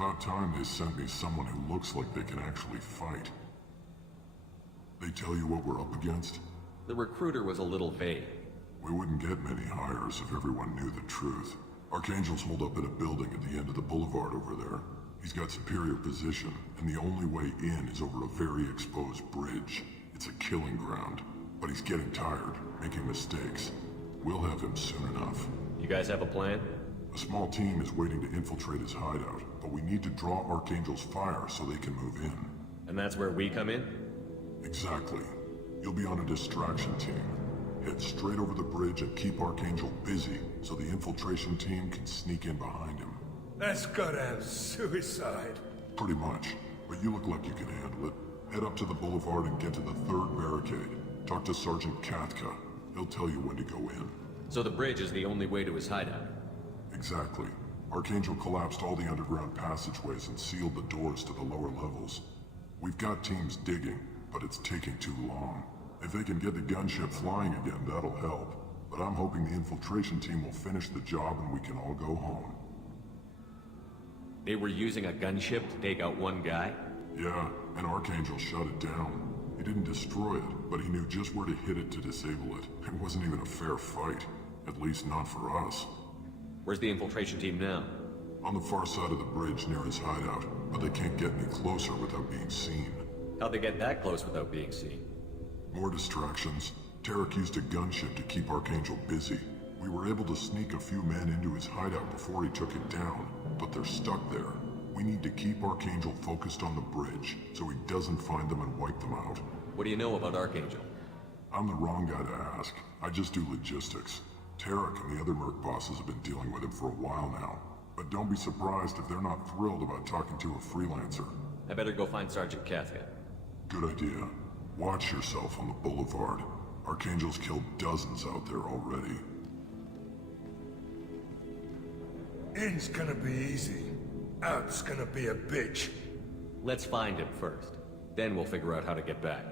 about time they sent me someone who looks like they can actually fight. They tell you what we're up against? The recruiter was a little vague. We wouldn't get many hires if everyone knew the truth. Archangel's holed up in a building at the end of the boulevard over there. He's got superior position, and the only way in is over a very exposed bridge. It's a killing ground, but he's getting tired, making mistakes. We'll have him soon enough. You guys have a plan? A small team is waiting to infiltrate his hideout, but we need to draw Archangel's fire so they can move in. And that's where we come in? Exactly. You'll be on a distraction team. Head straight over the bridge and keep Archangel busy so the infiltration team can sneak in behind him. That's gotta have suicide. Pretty much, but you look like you can handle it. Head up to the boulevard and get to the third barricade. Talk to Sergeant Katka. He'll tell you when to go in. So the bridge is the only way to his hideout? Exactly. Archangel collapsed all the underground passageways and sealed the doors to the lower levels. We've got teams digging, but it's taking too long. If they can get the gunship flying again, that'll help. But I'm hoping the infiltration team will finish the job and we can all go home. They were using a gunship to take out one guy? Yeah, and Archangel shut it down. He didn't destroy it, but he knew just where to hit it to disable it. It wasn't even a fair fight. At least not for us. Where's the infiltration team now? On the far side of the bridge near his hideout, but they can't get any closer without being seen. How'd they get that close without being seen? More distractions. Tarek used a gunship to keep Archangel busy. We were able to sneak a few men into his hideout before he took it down, but they're stuck there. We need to keep Archangel focused on the bridge, so he doesn't find them and wipe them out. What do you know about Archangel? I'm the wrong guy to ask. I just do logistics. Tarek and the other merc bosses have been dealing with him for a while now. But don't be surprised if they're not thrilled about talking to a freelancer. I better go find Sergeant Katka. Good idea. Watch yourself on the boulevard. Archangel's killed dozens out there already. In's gonna be easy. Out's gonna be a bitch. Let's find him first. Then we'll figure out how to get back.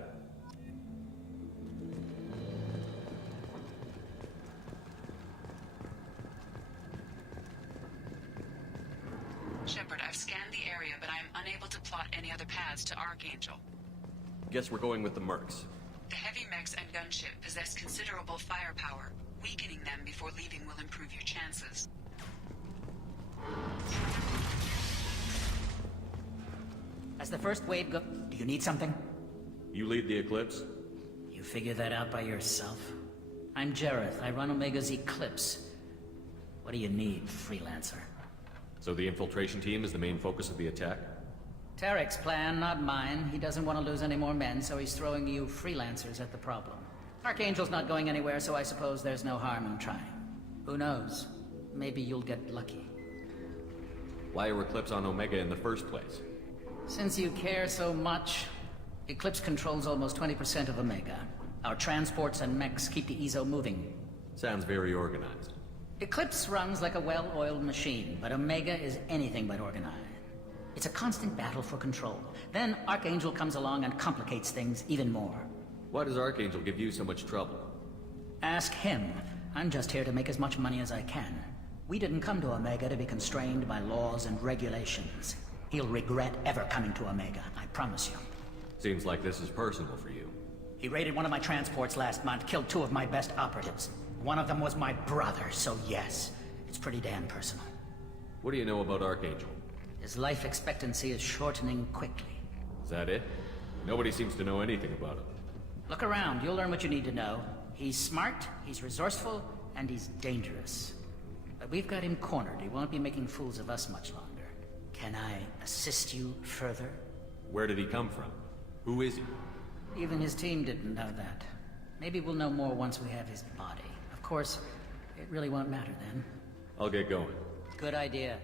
Shepard, I've scanned the area, but I am unable to plot any other paths to Archangel. Guess we're going with the mercs. The heavy mechs and gunship possess considerable firepower. Weakening them before leaving will improve your chances. As the first wave go... Do you need something? You lead the Eclipse? You figure that out by yourself? I'm Jareth. I run Omega's Eclipse. What do you need, freelancer? So the infiltration team is the main focus of the attack? Tarek's plan, not mine. He doesn't want to lose any more men, so he's throwing you freelancers at the problem. Archangel's not going anywhere, so I suppose there's no harm in trying. Who knows? Maybe you'll get lucky. Why are Eclipse on Omega in the first place? Since you care so much, Eclipse controls almost 20% of Omega. Our transports and mechs keep the EZO moving. Sounds very organized. Eclipse runs like a well-oiled machine, but Omega is anything but organized. It's a constant battle for control. Then Archangel comes along and complicates things even more. Why does Archangel give you so much trouble? Ask him. I'm just here to make as much money as I can. We didn't come to Omega to be constrained by laws and regulations. He'll regret ever coming to Omega, I promise you. Seems like this is personal for you. He raided one of my transports last month, killed 2 of my best operatives. One of them was my brother, so yes, it's pretty damn personal. What do you know about Archangel? His life expectancy is shortening quickly. Is that it? Nobody seems to know anything about him. Look around, you'll learn what you need to know. He's smart, he's resourceful, and he's dangerous. But we've got him cornered. He won't be making fools of us much longer. Can I assist you further? Where did he come from? Who is he? Even his team didn't know that. Maybe we'll know more once we have his body. Of course, it really won't matter then. I'll get going. Good idea.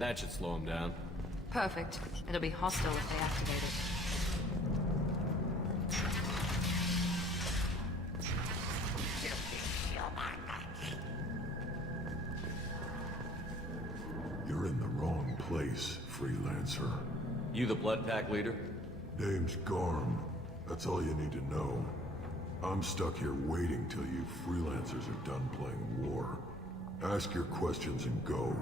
That should slow him down. Perfect. It'll be hostile if they activate it. You're in the wrong place, freelancer. You the blood pack leader? Name's Garm. That's all you need to know. I'm stuck here waiting till you freelancers are done playing war. Ask your questions and go.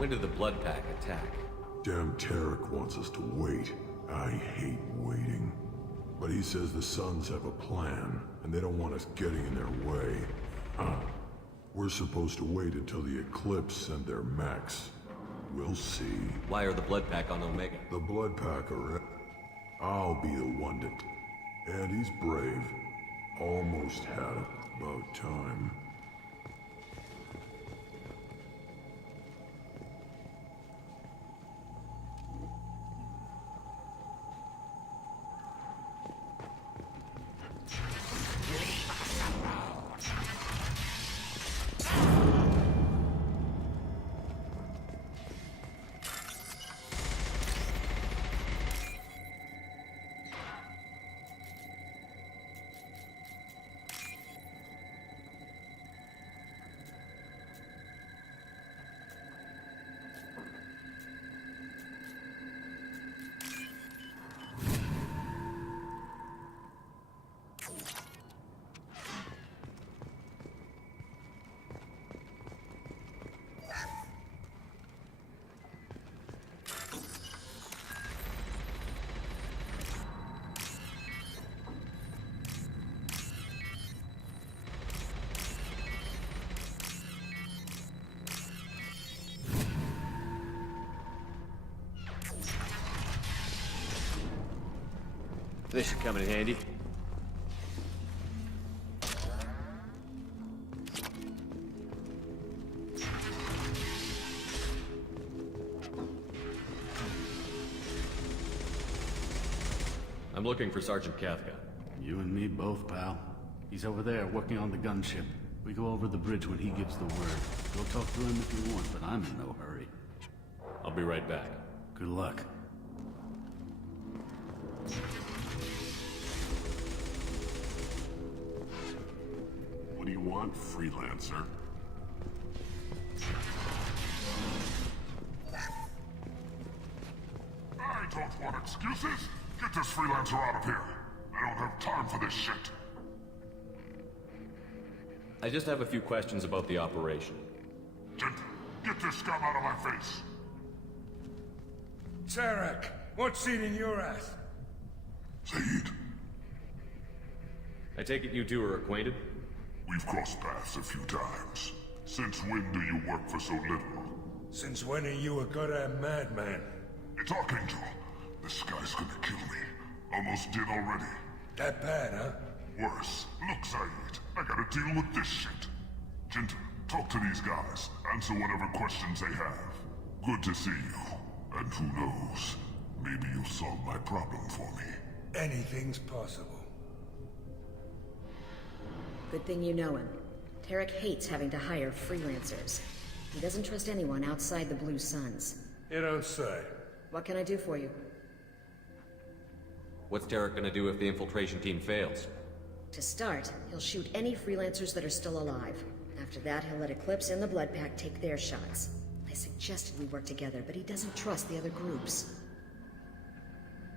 When did the blood pack attack? Damn Tarek wants us to wait. I hate waiting. But he says the Suns have a plan, and they don't want us getting in their way. We're supposed to wait until the Eclipse send their mechs. We'll see. Why are the blood pack on Omega? The blood pack are... I'll be the one to... And he's brave. Almost had it. About time. This should come in handy. I'm looking for Sergeant Kafka. You and me both, pal. He's over there working on the gunship. We go over the bridge when he gives the word. Go talk to him if you want, but I'm in no hurry. I'll be right back. Good luck. What do you want, freelancer? I don't want excuses. Get this freelancer out of here. I don't have time for this shit. I just have a few questions about the operation. Get this scum out of my face. Tarek, what seating you're at? Zaid, I take it you two are acquainted? we've crossed paths a few times. Since when do you work for so little? Since when are you a goddamn madman? It's Archangel. This guy's gonna kill me. Almost did already. That bad, huh? worse. Look, Saeed, I gotta deal with this shit. Jinta, talk to these guys. Answer whatever questions they have. Good to see you. And who knows, maybe you'll solve my problem for me. Anything's possible. Good thing you know him. Tarek hates having to hire freelancers. He doesn't trust anyone outside the Blue Suns. You don't say. What can I do for you? What's Tarek gonna do if the infiltration team fails? To start, he'll shoot any freelancers that are still alive. After that, he'll let Eclipse and the Blood Pack take their shots. I suggested we work together, but he doesn't trust the other groups.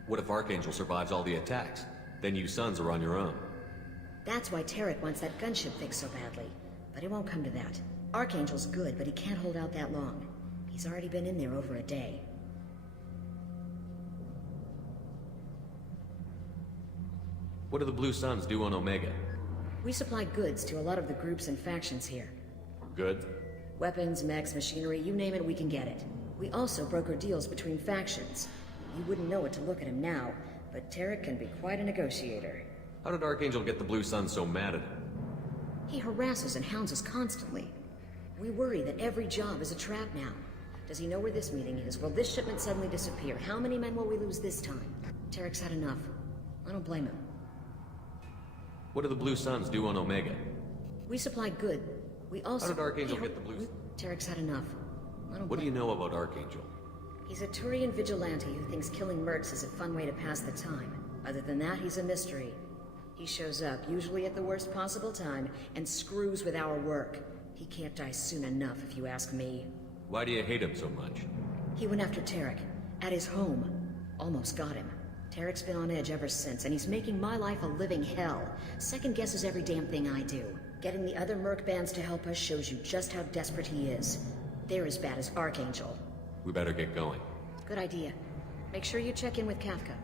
What if Archangel survives all the attacks? Then you Sons are on your own. That's why Tarek wants that gunship fixed so badly. But it won't come to that. Archangel's good, but he can't hold out that long. He's already been in there over a day. What do the Blue Suns do on Omega? We supply goods to a lot of the groups and factions here. Good? Weapons, mechs, machinery, you name it, we can get it. We also broker deals between factions. You wouldn't know it to look at him now, but Tarek can be quite a negotiator. How did Archangel get the Blue Suns so mad at him? He harasses and hounds us constantly. We worry that every job is a trap now. Does he know where this meeting is? Will this shipment suddenly disappear? How many men will we lose this time? Tarek's had enough. I don't blame him. What do the Blue Suns do on Omega? We supply good. We also... How did Archangel get the Blue... Tarek's had enough. I don't What do blame you know about Archangel? He's a Turian vigilante who thinks killing mercs is a fun way to pass the time. Other than that, he's a mystery. He shows up, usually at the worst possible time, and screws with our work. He can't die soon enough, if you ask me. Why do you hate him so much? He went after Tarek. At his home. Almost got him. Tarek's been on edge ever since, and he's making my life a living hell. Second guesses every damn thing I do. Getting the other merc bands to help us shows you just how desperate he is. They're as bad as Archangel. We better get going. Good idea. Make sure you check in with Kafka.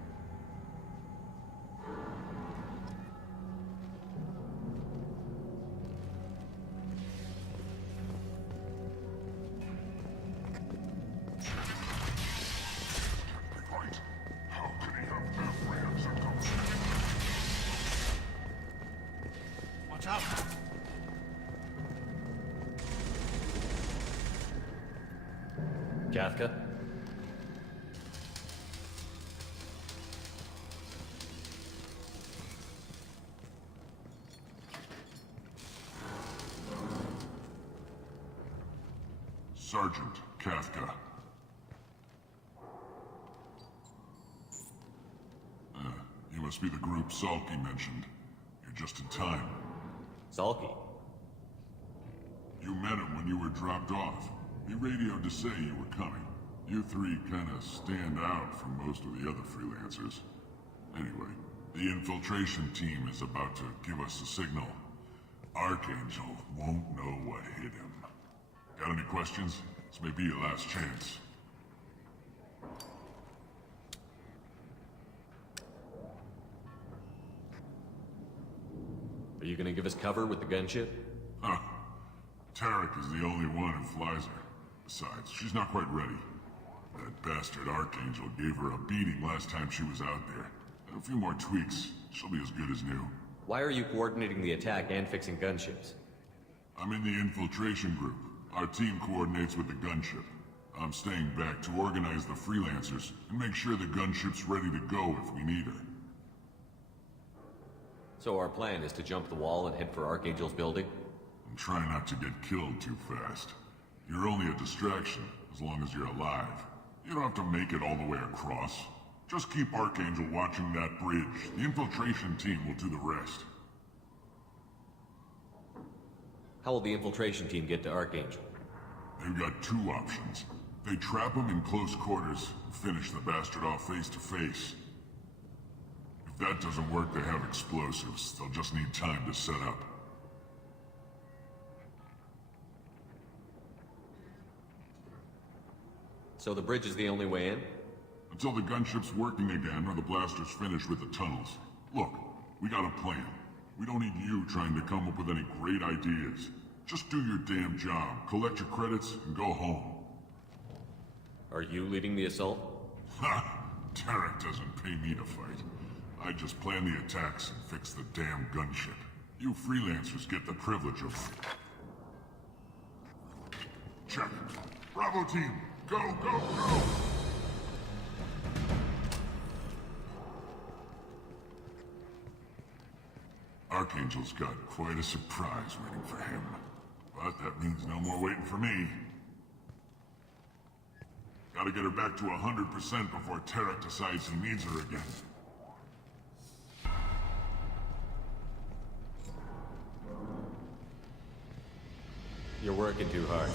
Right. How can he have every answer comes? Watch out! Kafka? Sergeant Kafka. You must be the group Salky mentioned. You're just in time. Salky? You met him when you were dropped off. He radioed to say you were coming. You three kinda stand out from most of the other freelancers. Anyway, the infiltration team is about to give us a signal. Archangel won't know what hit him. Got any questions? This may be your last chance. Are you gonna give us cover with the gunship? Huh. Tarek is the only one who flies her. Besides, she's not quite ready. That bastard Archangel gave her a beating last time she was out there. A few more tweaks, she'll be as good as new. Why are you coordinating the attack and fixing gunships? I'm in the infiltration group. Our team coordinates with the gunship. I'm staying back to organize the freelancers and make sure the gunship's ready to go if we need her. So our plan is to jump the wall and head for Archangel's building? And try not to get killed too fast. You're only a distraction, as long as you're alive. You don't have to make it all the way across. Just keep Archangel watching that bridge. The infiltration team will do the rest. How will the infiltration team get to Archangel? They've got two options. They trap him in close quarters and finish the bastard off face to face. If that doesn't work, they have explosives. They'll just need time to set up. So the bridge is the only way in? Until the gunship's working again or the blasters finish with the tunnels. Look, we got a plan. We don't need you trying to come up with any great ideas. Just do your damn job, collect your credits, and go home. Are you leading the assault? Ha! Tarek doesn't pay me to fight. I just plan the attacks and fix the damn gunship. You freelancers get the privilege of... Check. Bravo team, go, go, go! Archangel's got quite a surprise waiting for him. But that means no more waiting for me. Gotta get her back to 100% before Tarek decides he needs her again. You're working too hard.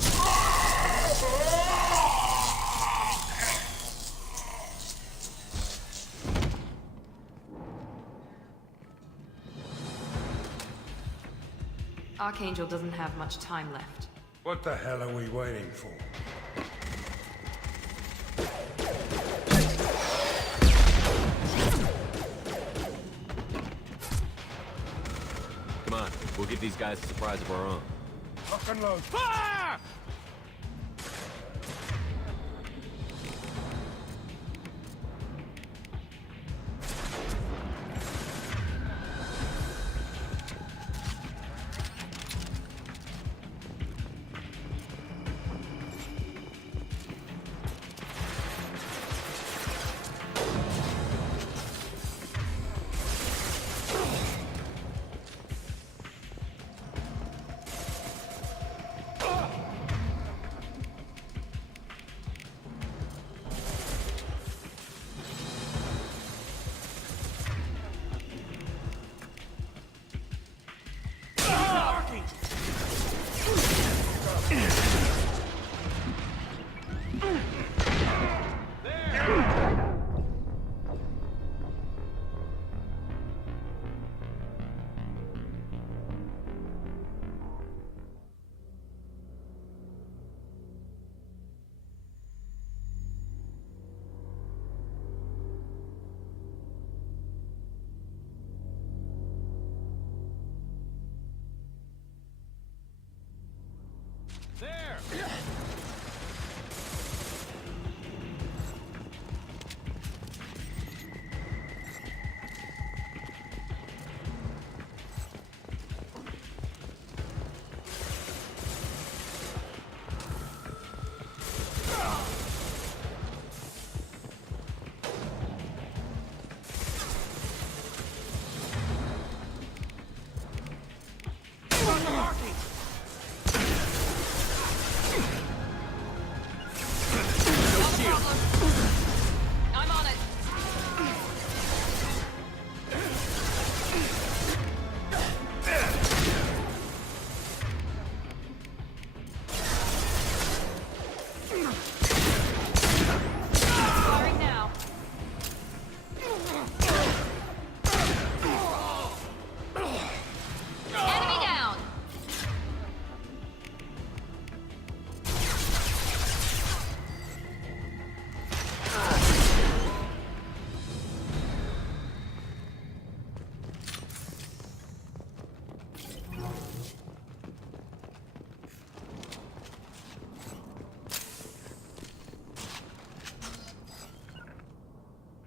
Archangel doesn't have much time left. What the hell are we waiting for? Come on, we'll give these guys a surprise of our own. Lock and load. Fire! There! I'm on it. Firing now. Enemy down.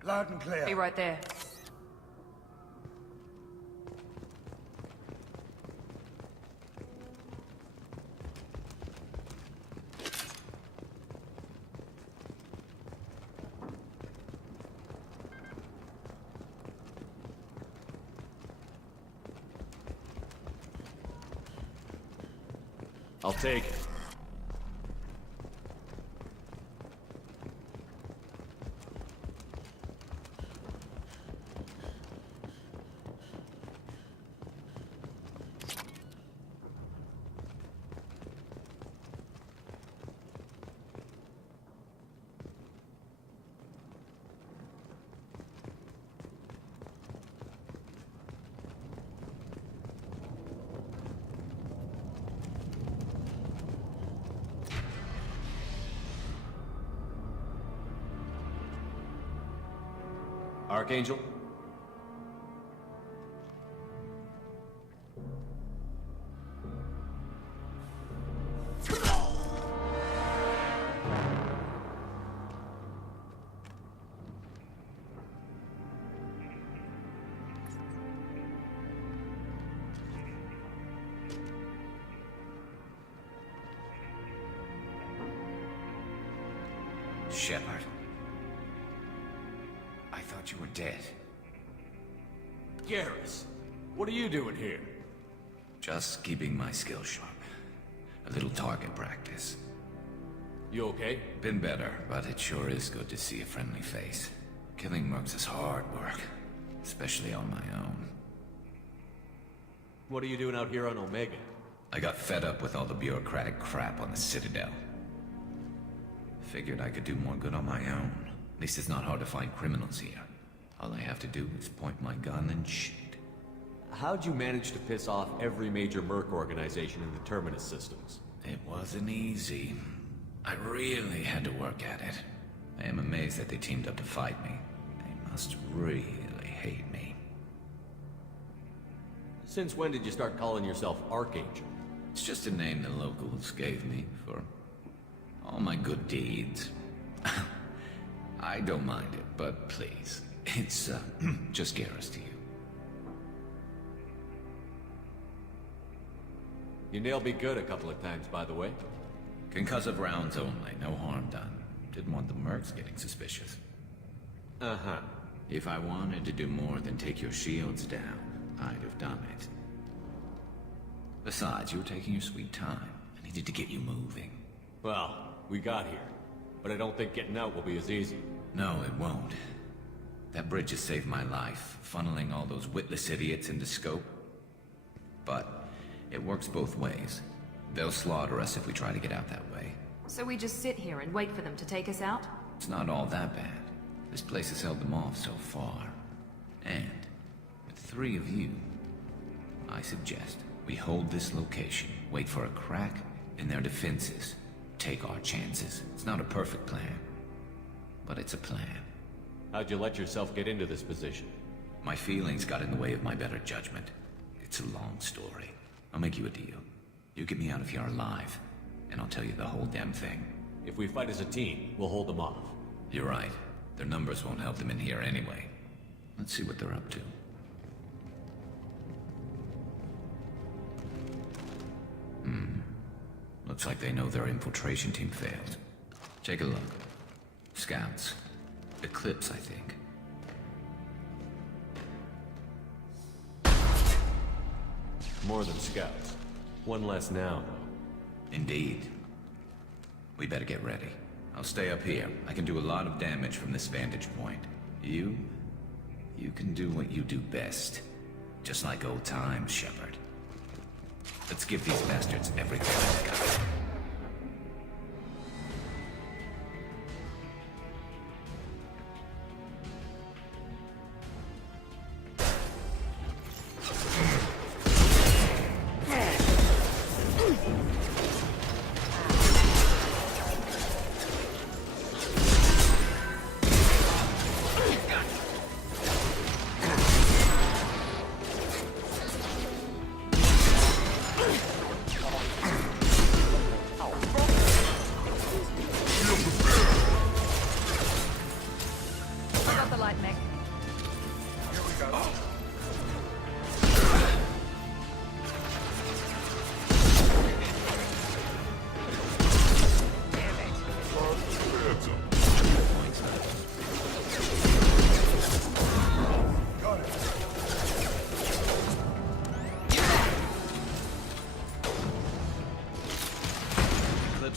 Loud and clear. Be right there. I'll take it. Archangel? Shepard. I thought you were dead. Garrus, what are you doing here? Just keeping my skills sharp. A little target practice. You okay? Been better, but it sure is good to see a friendly face. Killing mercs is hard work, especially on my own. What are you doing out here on Omega? I got fed up with all the bureaucratic crap on the Citadel. Figured I could do more good on my own. At least it's not hard to find criminals here. All I have to do is point my gun and shoot. How'd you manage to piss off every major merc organization in the Terminus systems? It wasn't easy. I really had to work at it. I am amazed that they teamed up to fight me. They must really hate me. Since when did you start calling yourself Archangel? It's just a name the locals gave me for all my good deeds. I don't mind it, but please, it's just Garrus to you. You nailed me good a couple of times, by the way. Concussive rounds only, no harm done. Didn't want the mercs getting suspicious. Uh-huh. If I wanted to do more than take your shields down, I'd have done it. Besides, you were taking your sweet time. I needed to get you moving. Well, we got here. But I don't think getting out will be as easy. No, it won't. That bridge has saved my life, funneling all those witless idiots into scope. But it works both ways. They'll slaughter us if we try to get out that way. So we just sit here and wait for them to take us out? It's not all that bad. This place has held them off so far. And with 3 of you, I suggest we hold this location, wait for a crack in their defenses, take our chances. It's not a perfect plan, but it's a plan. How'd you let yourself get into this position? My feelings got in the way of my better judgment. It's a long story. I'll make you a deal. You get me out of here alive, and I'll tell you the whole damn thing. If we fight as a team, we'll hold them off. You're right. Their numbers won't help them in here anyway. Let's see what they're up to. Looks like they know their infiltration team failed. Take a look. Scouts. Eclipse, I think. More than scouts. One less now, though. Indeed. We better get ready. I'll stay up here. I can do a lot of damage from this vantage point. You can do what you do best. Just like old times, Shepard. Let's give these bastards everything they've got.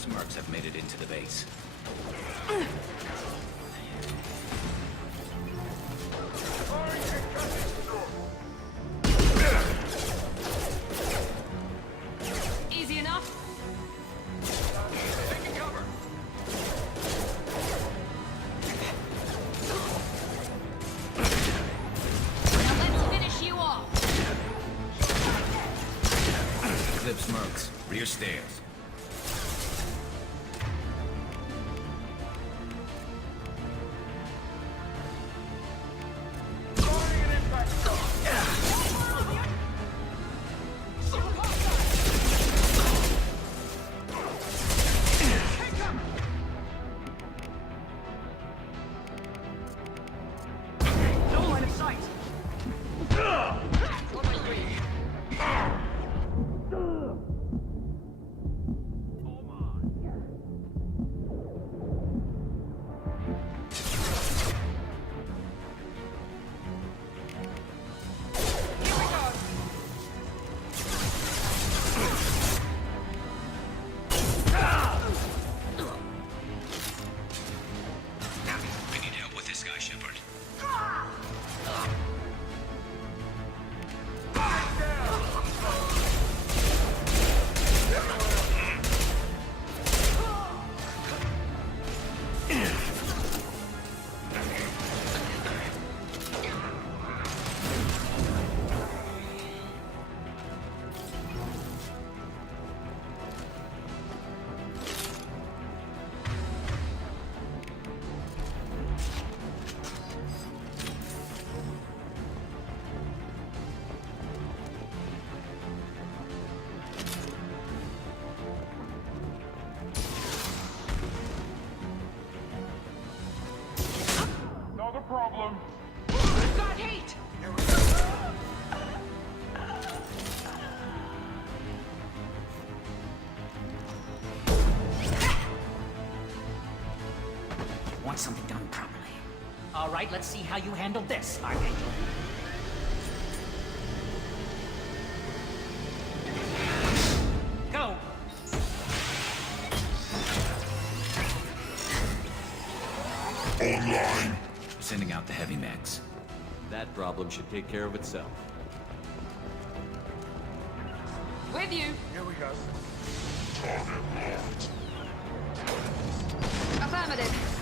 Mercs have made it into the base. Easy enough? Taking cover. Now let's finish you off. Eclipse Mercs, rear stairs. something done properly. All right, let's see how you handle this, Archangel. Go! Online. Sending out the heavy mechs. That problem should take care of itself. With you. Here we go. Target locked. Affirmative.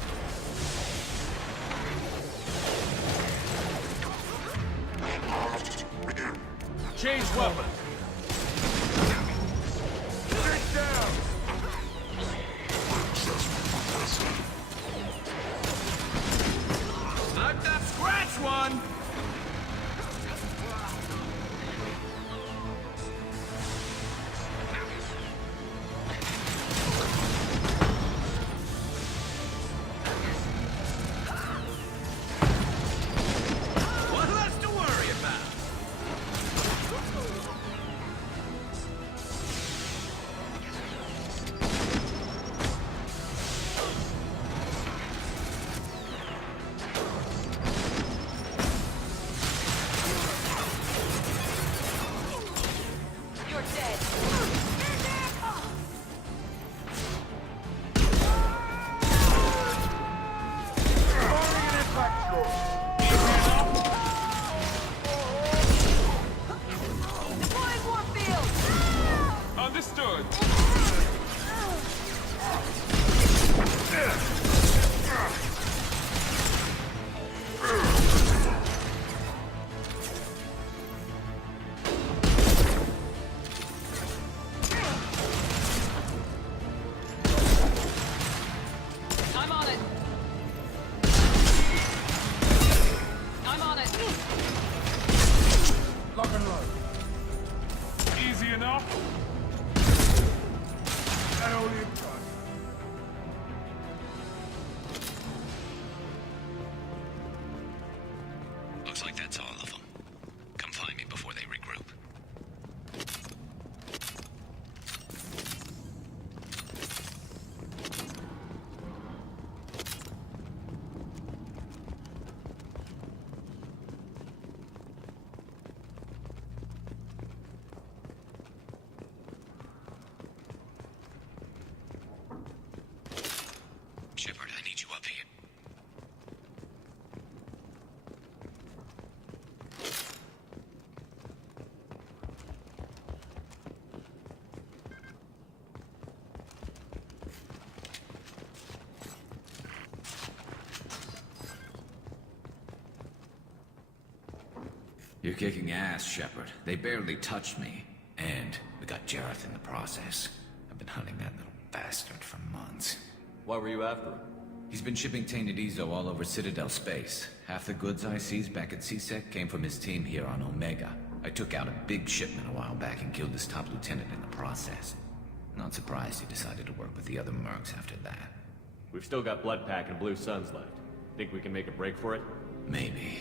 Change weapon. Sit down. Knocked up scratch one! What less to worry about? You're dead. Firing an impact Deploying Warfield! Understood. I'm on it. I'm on it. Lock and load. Easy enough. That only in time. Looks like that's all of them. Come find me before they regroup. Shepard, I need you up here. You're kicking ass, Shepard. They barely touched me. And we got Jareth in the process. I've been hunting that little bastard for months. Why were you after him? He's been shipping tainted Ezo all over Citadel space. Half the goods I seized back at CSEC came from his team here on Omega. I took out a big shipment a while back and killed his top lieutenant in the process. Not surprised he decided to work with the other mercs after that. We've still got Blood Pack and Blue Suns left. Think we can make a break for it? Maybe.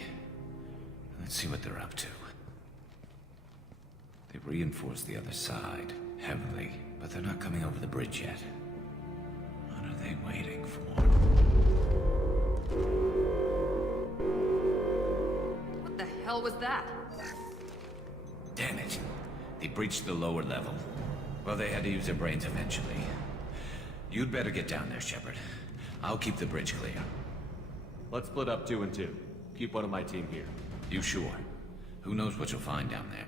Let's see what they're up to. They've reinforced the other side, heavily, but they're not coming over the bridge yet. What are they waiting for? What the hell was that? Damn it. They breached the lower level. Well, they had to use their brains eventually. You'd better get down there, Shepard. I'll keep the bridge clear. Let's split up 2 and 2. Keep one of my team here. You sure? Who knows what you'll find down there?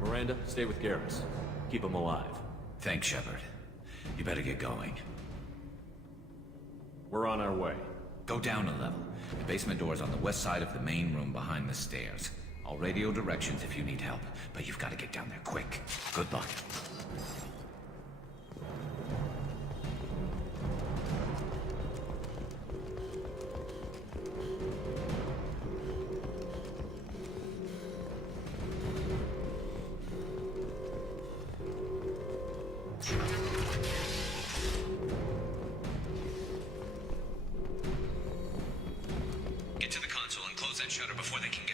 Miranda, stay with Garrus. Keep him alive. Thanks, Shepard. You better get going. We're on our way. Go down a level. The basement door's on the west side of the main room behind the stairs. I'll radio directions if you need help, but you've got to get down there quick. Good luck. Get to the console and close that shutter before they can get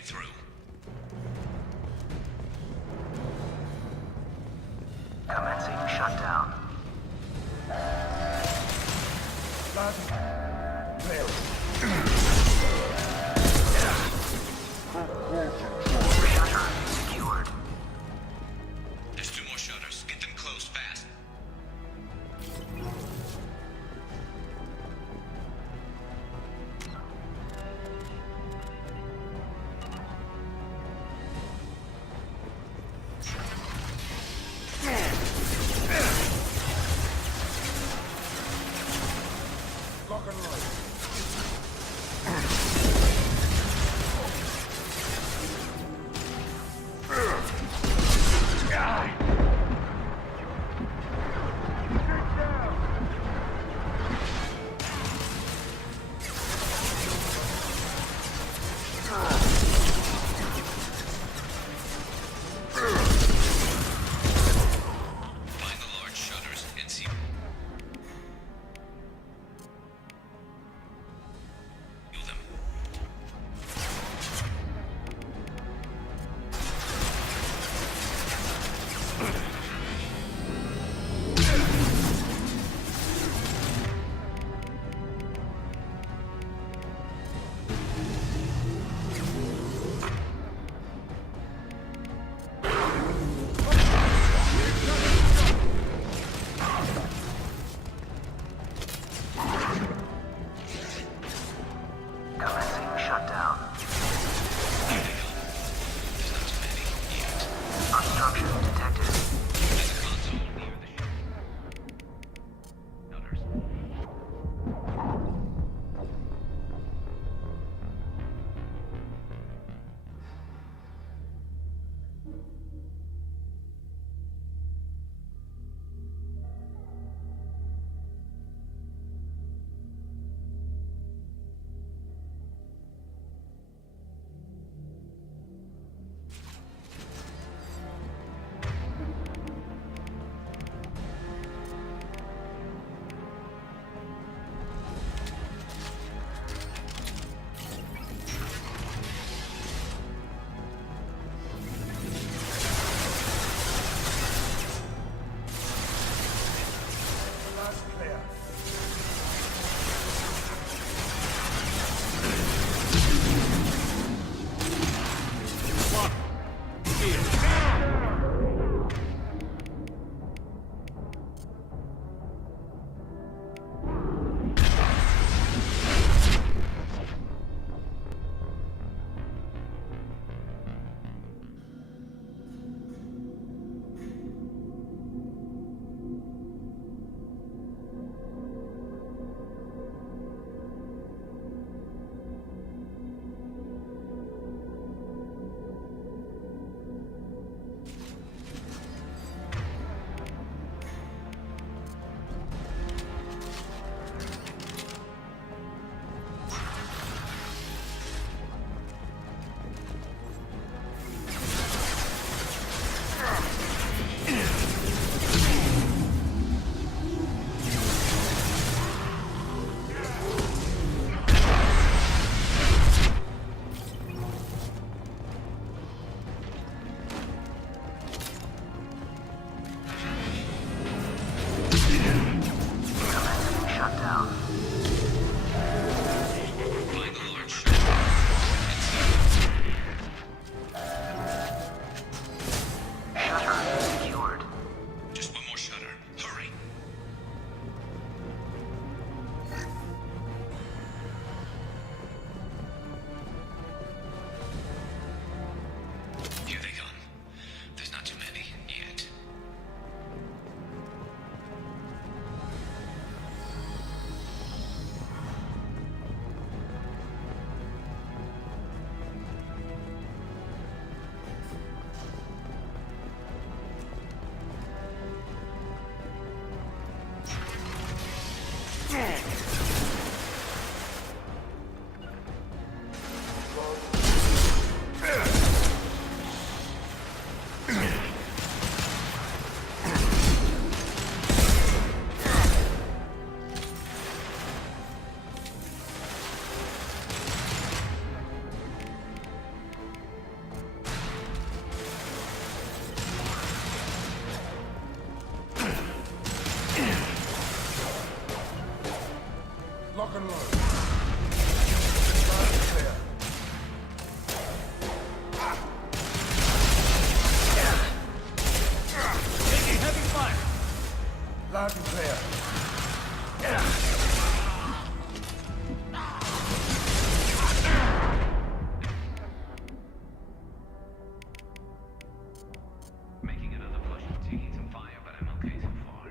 There's 2 more shutters. Get them closed fast. Locking Lock and load. Loud and clear. Taking heavy fire. Loud and clear. Making another push, taking some fire, but I'm okay so far.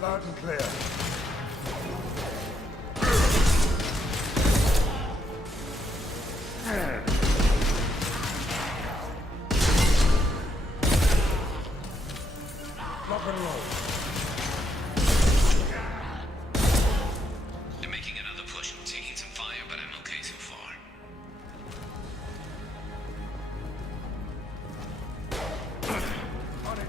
Loud and clear. Lock and load. They're making another push, taking some fire, but I'm okay so far. On it.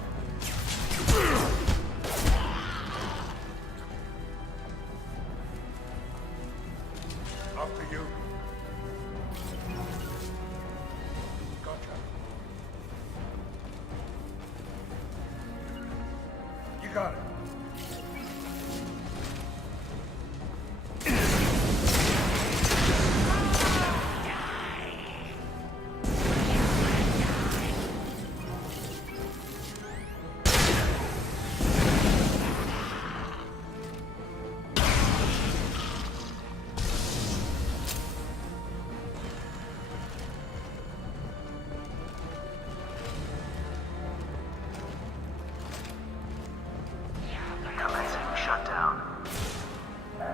After you. Gotcha. You got it. Shut down. I'm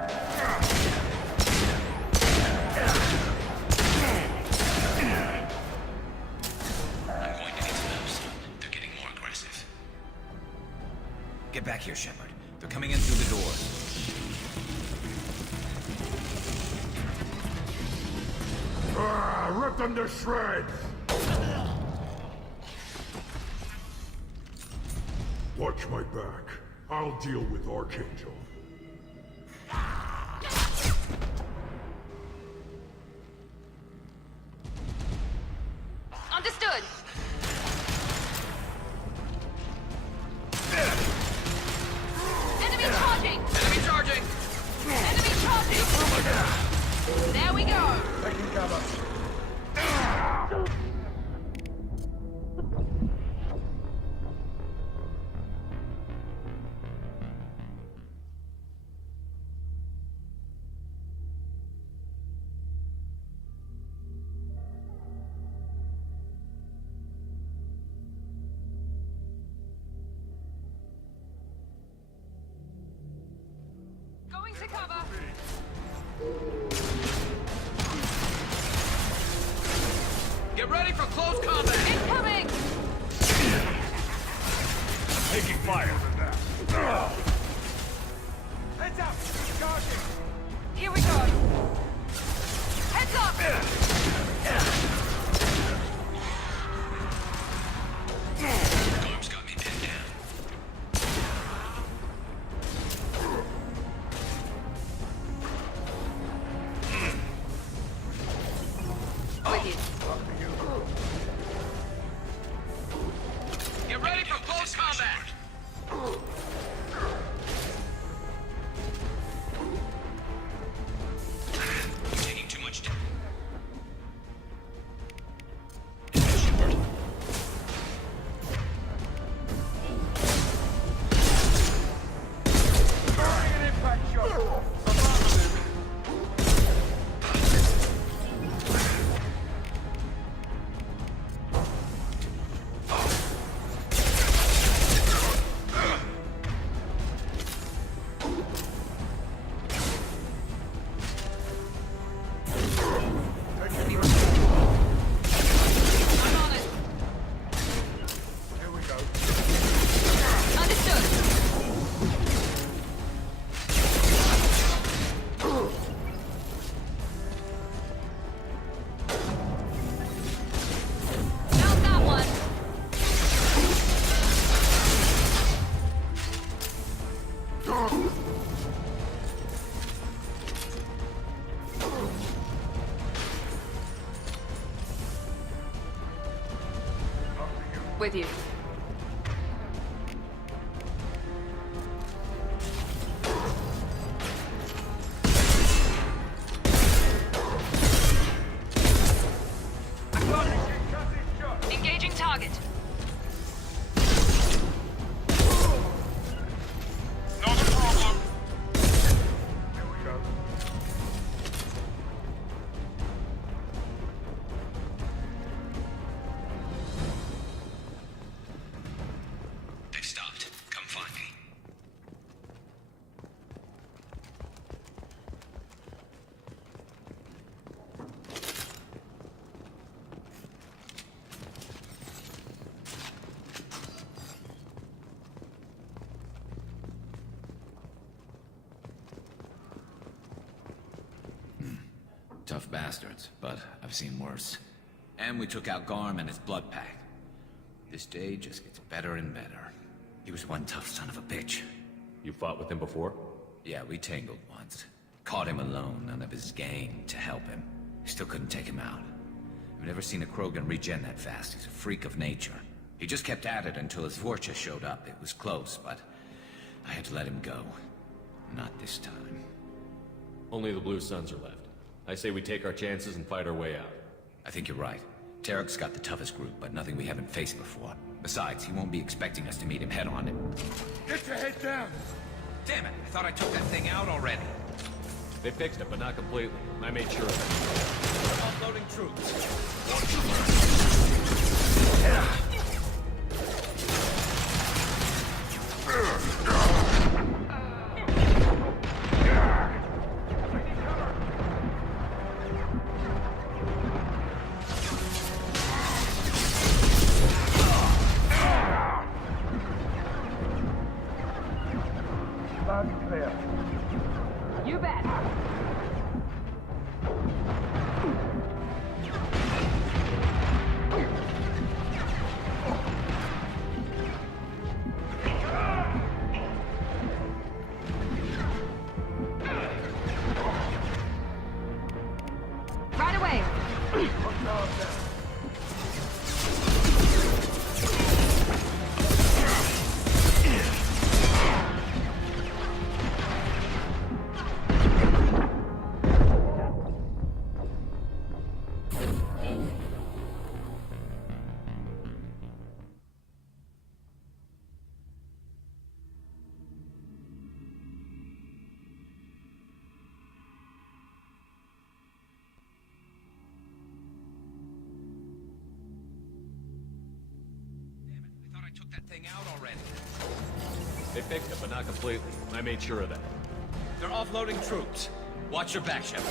going to need to know soon. They're getting more aggressive. Get back here, Shepard. They're coming in through the door. Rip them to shreds! Watch my back. I'll deal with Archangel. Understood. Enemy charging! Enemy charging! Enemy charging! There we go! Taking cover. To cover. Get ready for close combat! Incoming! Taking fire. Heads up! Charging! Here we go. Heads up! Storm's got me pinned down. With you. Get ready for close combat! Taking too much time. Shepard. Firing an impact shot! I'm on it. Here we go. Understood. Found that one. With you. Engaging target. Not a problem. Here we go. They've stopped. Come find me. Tough bastards, but I've seen worse. And we took out Garm and his blood pack. This day just gets better and better. He was one tough son of a bitch. You fought with him before? Yeah, we tangled once. Caught him alone, none of his gang to help him. Still couldn't take him out. I've never seen a Krogan regen that fast. He's a freak of nature. He just kept at it until his Vorcha showed up. It was close, but I had to let him go. Not this time. Only the Blue Suns are left. I say we take our chances and fight our way out. I think you're right. Tarek's got the toughest group, but nothing we haven't faced before. Besides, he won't be expecting us to meet him head-on. Get your head down! Damn it! I thought I took that thing out already. They fixed it, but not completely. I made sure of it. Offloading troops. Loud and clear. You bet. Right away. I took that thing out already. They fixed it, but not completely. I made sure of that. They're offloading troops. Watch your back, Shepard.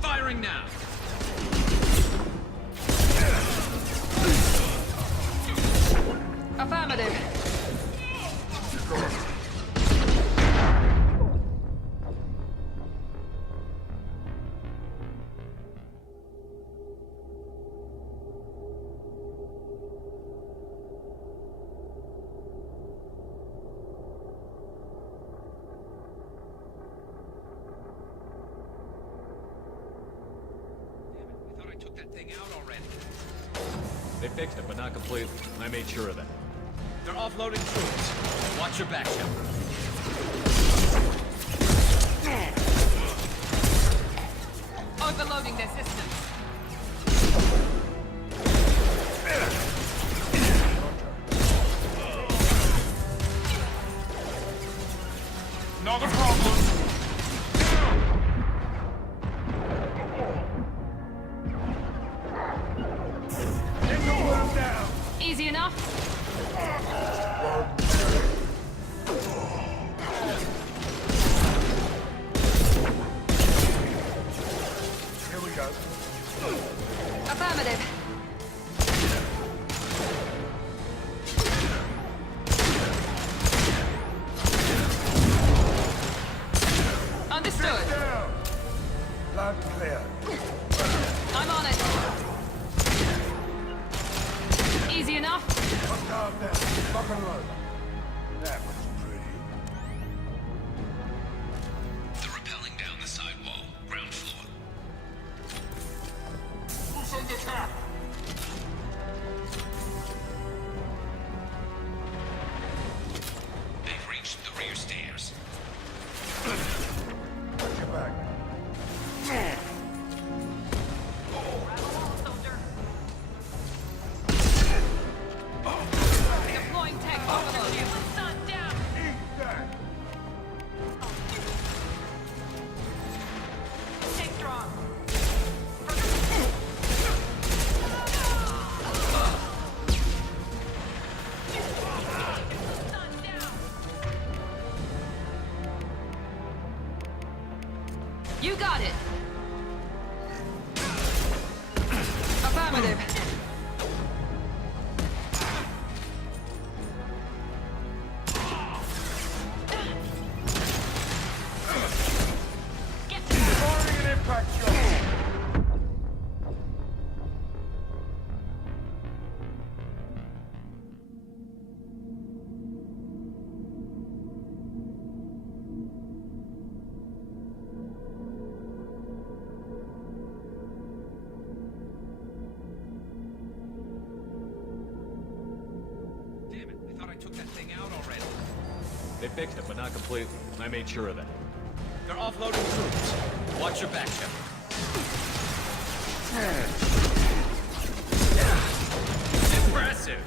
Firing now! Affirmative. I thought I took that thing out already. They fixed it, but not completely. I made sure of that. They're offloading troops. Watch your back, Shepard. Overloading their systems. Not a problem. Easy enough? Here we go. Affirmative. Understood. Down. Loud and clear. I'm on it. Easy enough? Up, down, down. Lock and load. That was pretty. They're rappelling down the side wall. Ground floor. Who's under attack? They've reached the rear stairs. Watch your back. Deploying tech overload. Sun down. Eat that. Take strong. Sun down. You got it. Affirmative. Firing an impact shot. Damn it, I thought I took that thing out already. They fixed it, but not completely. I made sure of that. They're offloading troops. Watch your back, Shepard. Impressive!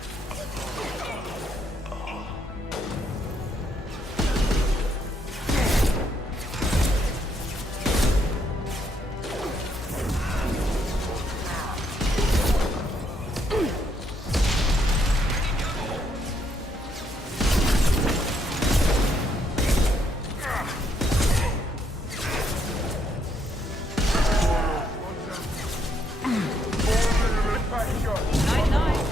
Firing an impact shot. Night night.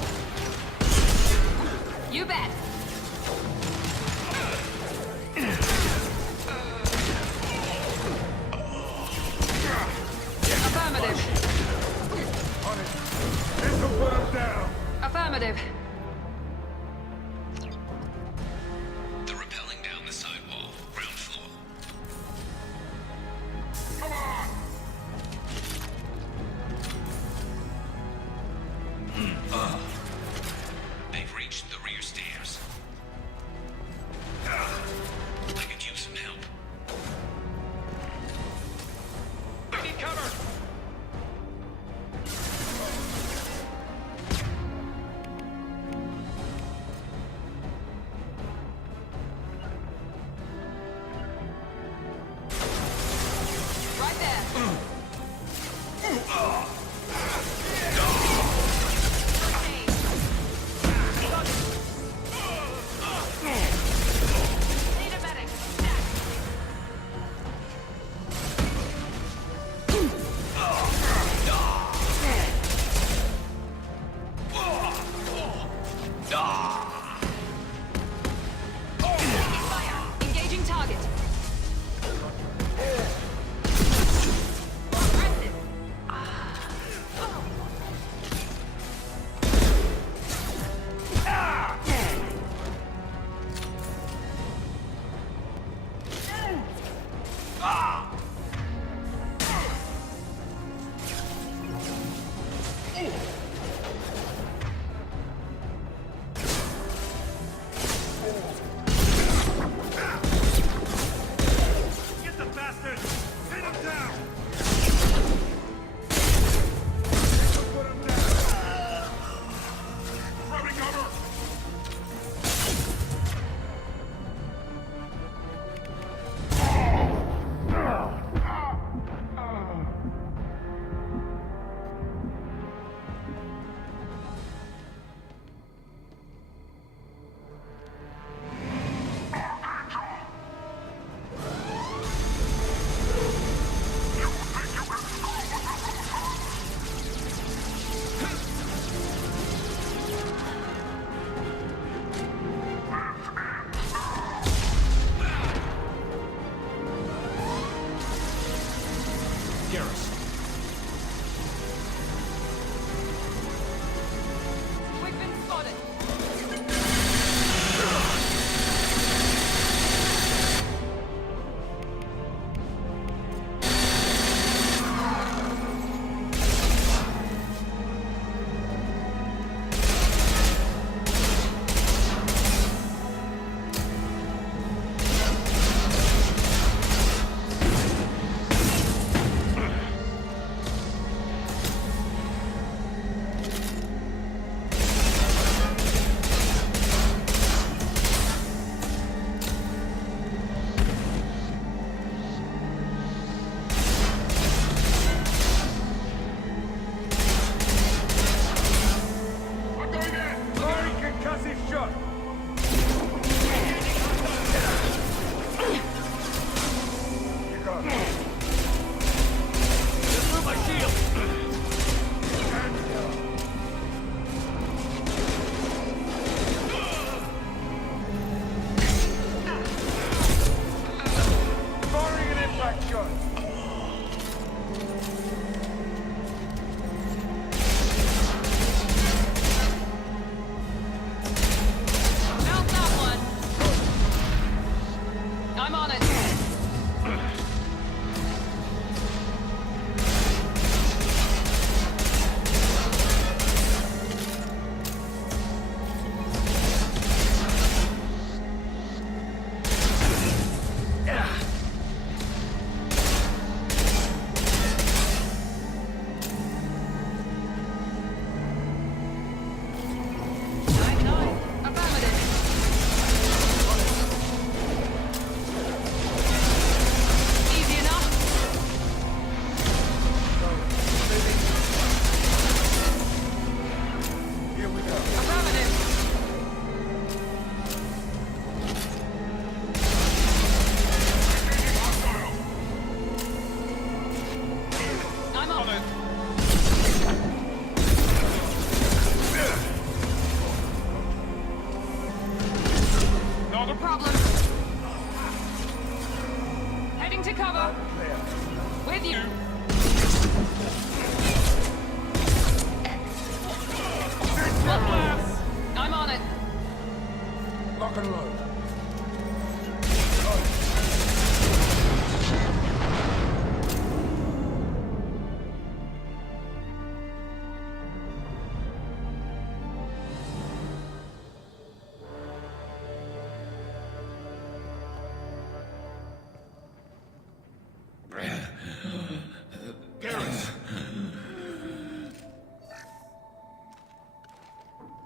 I'm on it.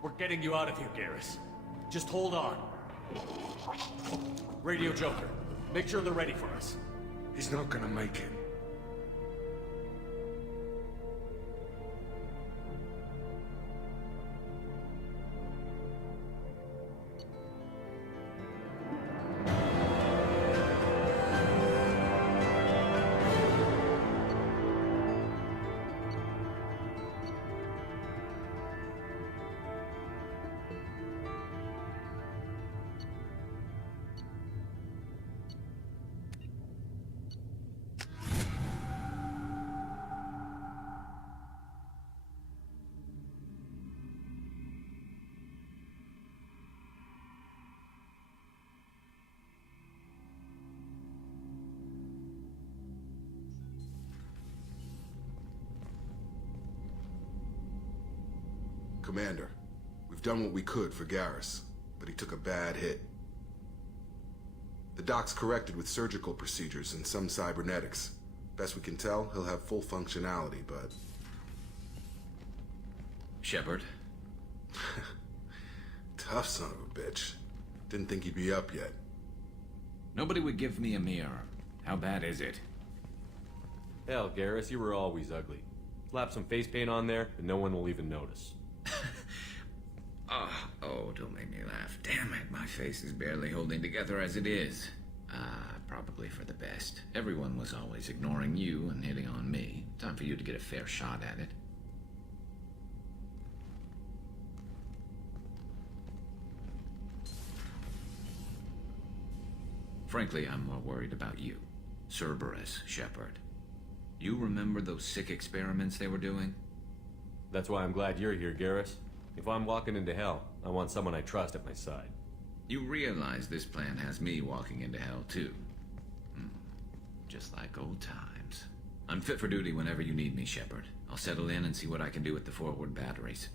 We're getting you out of here, Garrus. Just hold on. Radio Joker, make sure they're ready for us. He's not gonna make it. Commander, we've done what we could for Garrus, but he took a bad hit. The doc's corrected with surgical procedures and some cybernetics. Best we can tell, he'll have full functionality, but... Shepard? Tough son of a bitch. Didn't think he'd be up yet. Nobody would give me a mirror. How bad is it? Hell, Garrus, you were always ugly. Slap some face paint on there, and no one will even notice. Oh, don't make me laugh. Damn it, my face is barely holding together as it is. Probably for the best. Everyone was always ignoring you and hitting on me. Time for you to get a fair shot at it. Frankly, I'm more worried about you. Cerberus, Shepard. You remember those sick experiments they were doing? That's why I'm glad you're here, Garrus. If I'm walking into hell, I want someone I trust at my side. You realize this plan has me walking into hell, too. Just like old times. I'm fit for duty whenever you need me, Shepard. I'll settle in and see what I can do with the forward batteries.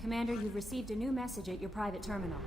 Commander, you've received a new message at your private terminal.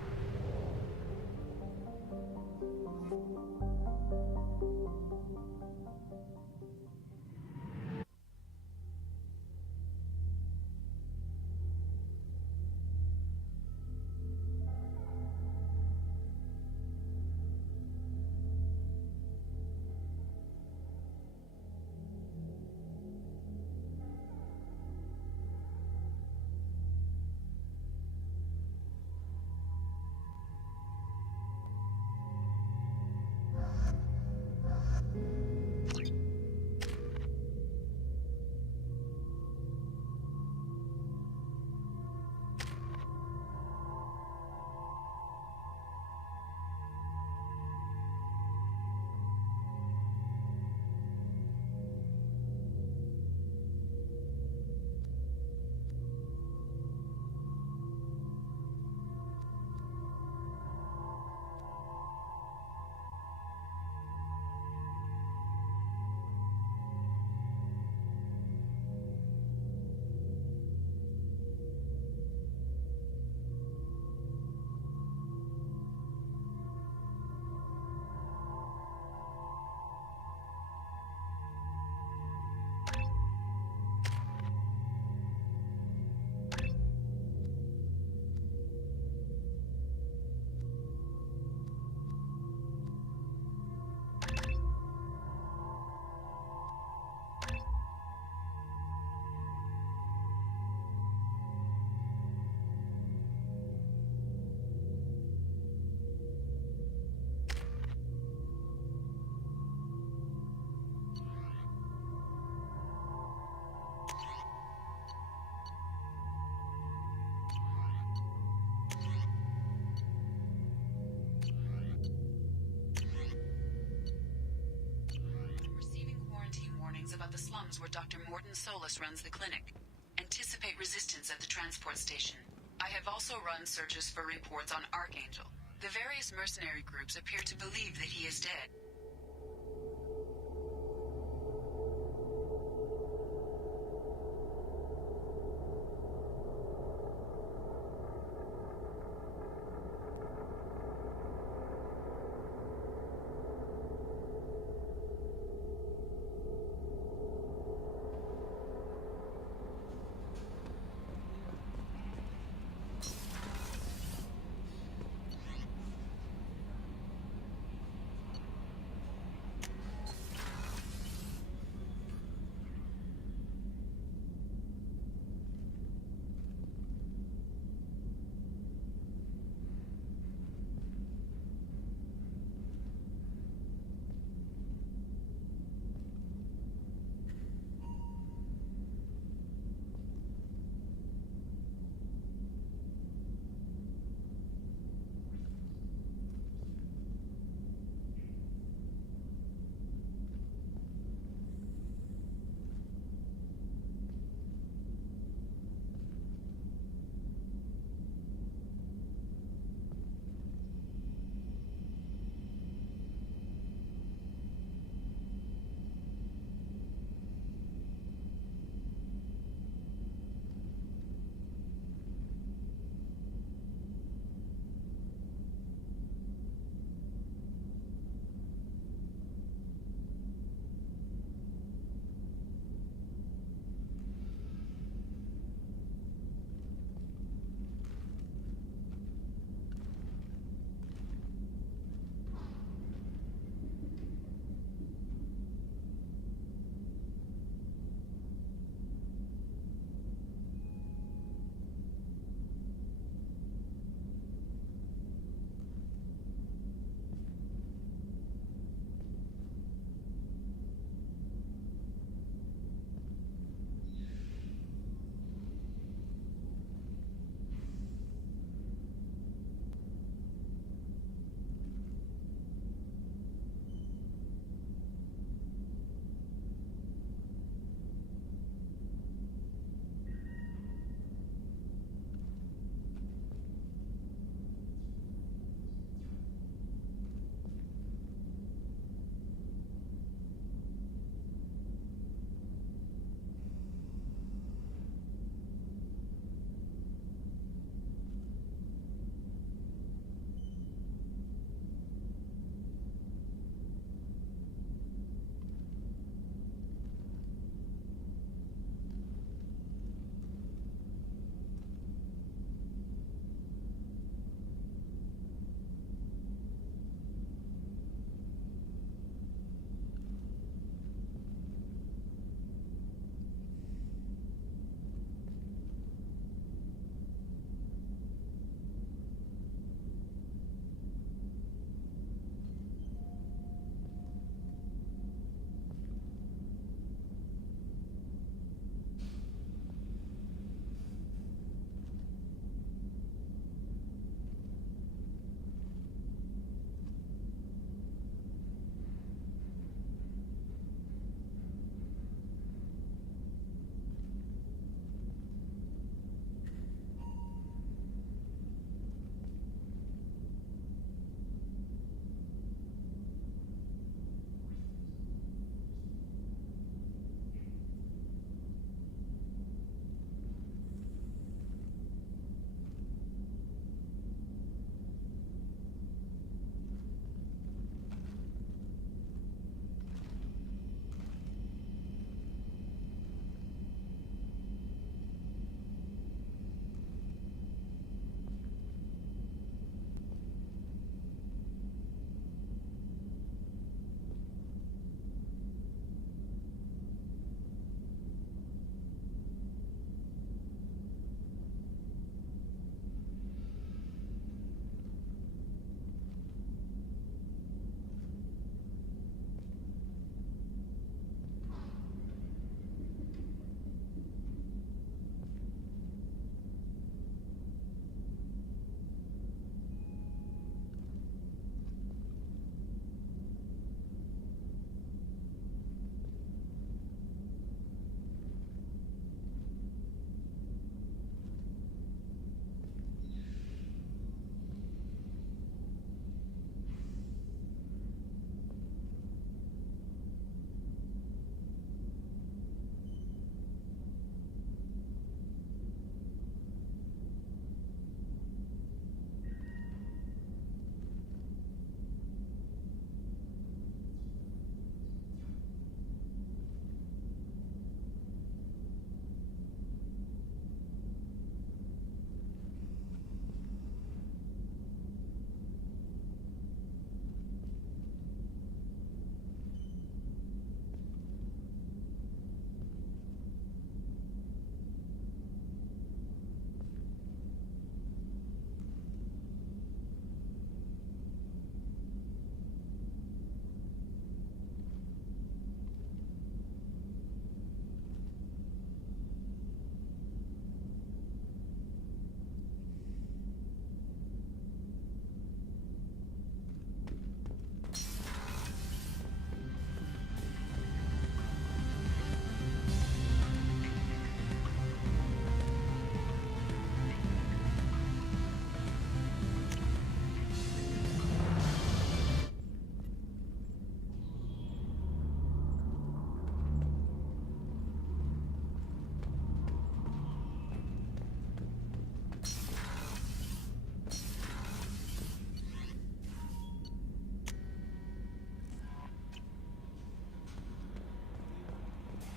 Receiving quarantine warnings about the slums where Dr. Morton Solus runs the clinic. Anticipate resistance at the transport station. I have also run searches for reports on Archangel. The various mercenary groups appear to believe that he is dead.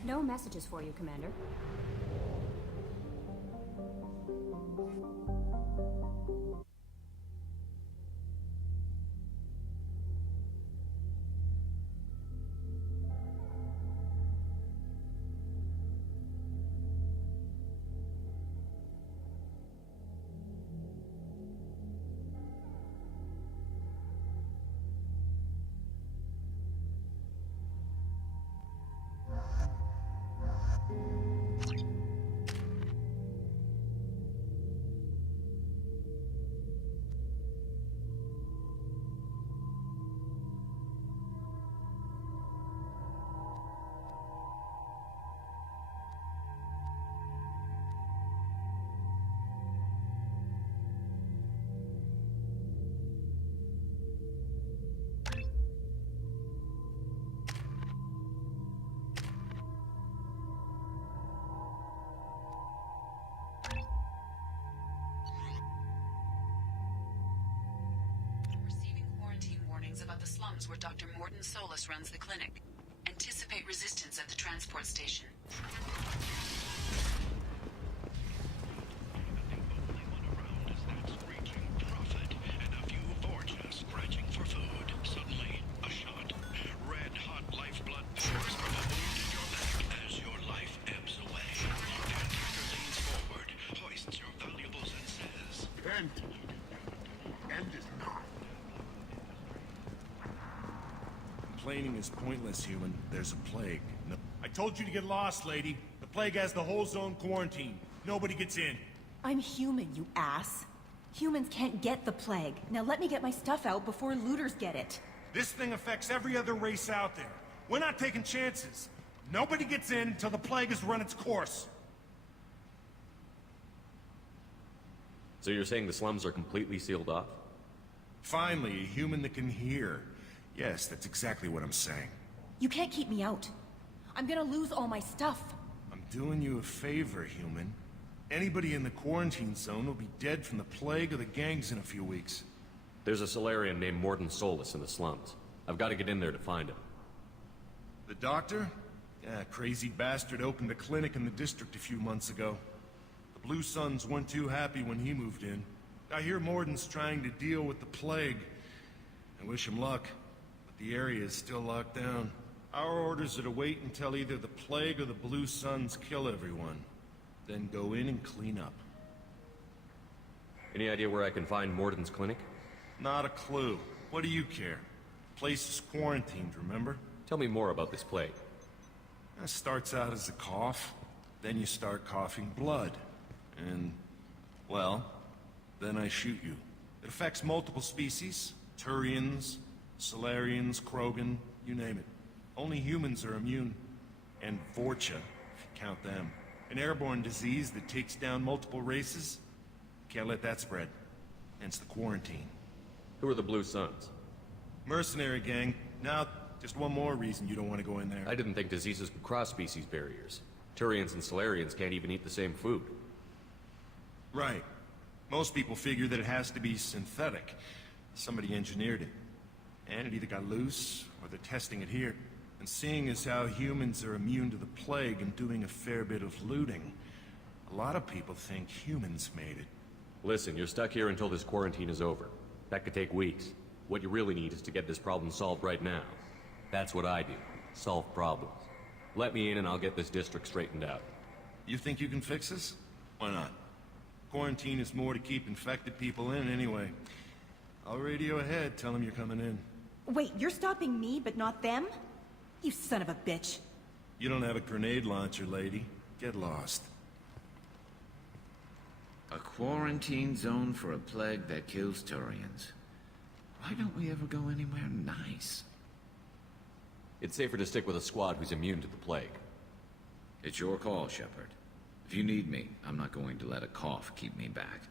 No messages for you, Commander. Receiving quarantine warnings about the slums where Dr. Morton Solus runs the clinic. Anticipate resistance at the transport station. Complaining is pointless, human. There's a plague. No. I told you to get lost, lady. The plague has the whole zone quarantined. Nobody gets in. I'm human, you ass. Humans can't get the plague. Now let me get my stuff out before looters get it. This thing affects every other race out there. We're not taking chances. Nobody gets in until the plague has run its course. So you're saying the slums are completely sealed off? Finally, a human that can hear. Yes, that's exactly what I'm saying. You can't keep me out. I'm gonna lose all my stuff. I'm doing you a favor, human. Anybody in the quarantine zone will be dead from the plague or the gangs in a few weeks. There's a Solarian named Morton Solus in the slums. I've got to get in there to find him. The doctor? Yeah, crazy bastard opened a clinic in the district a few months ago. The Blue Suns weren't too happy when he moved in. I hear Morton's trying to deal with the plague. I wish him luck. The area is still locked down. Our orders are to wait until either the plague or the Blue Suns kill everyone. Then go in and clean up. Any idea where I can find Morton's clinic? Not a clue. What do you care? The place is quarantined, remember? Tell me more about this plague. It starts out as a cough, then you start coughing blood. And, well, then I shoot you. It affects multiple species. Turians, Solarians, Krogan, you name it. Only humans are immune. And Vorcha, if you count them. An airborne disease that takes down multiple races. Can't let that spread. Hence the quarantine. Who are the Blue Suns? Mercenary gang. Now, just one more reason you don't want to go in there. I didn't think diseases could cross species barriers. Turians and Solarians can't even eat the same food. Right. Most people figure that it has to be synthetic. Somebody engineered it. And it either got loose, or they're testing it here. And seeing as how humans are immune to the plague and doing a fair bit of looting, a lot of people think humans made it. Listen, you're stuck here until this quarantine is over. That could take weeks. What you really need is to get this problem solved right now. That's what I do. Solve problems. Let me in and I'll get this district straightened out. You think you can fix this? Why not? Quarantine is more to keep infected people in anyway. I'll radio ahead, tell them you're coming in. Wait, you're stopping me, but not them? You son of a bitch. You don't have a grenade launcher, lady. Get lost. A quarantine zone for a plague that kills Turians. Why don't we ever go anywhere nice? It's safer to stick with a squad who's immune to the plague. It's your call, Shepard. If you need me, I'm not going to let a cough keep me back.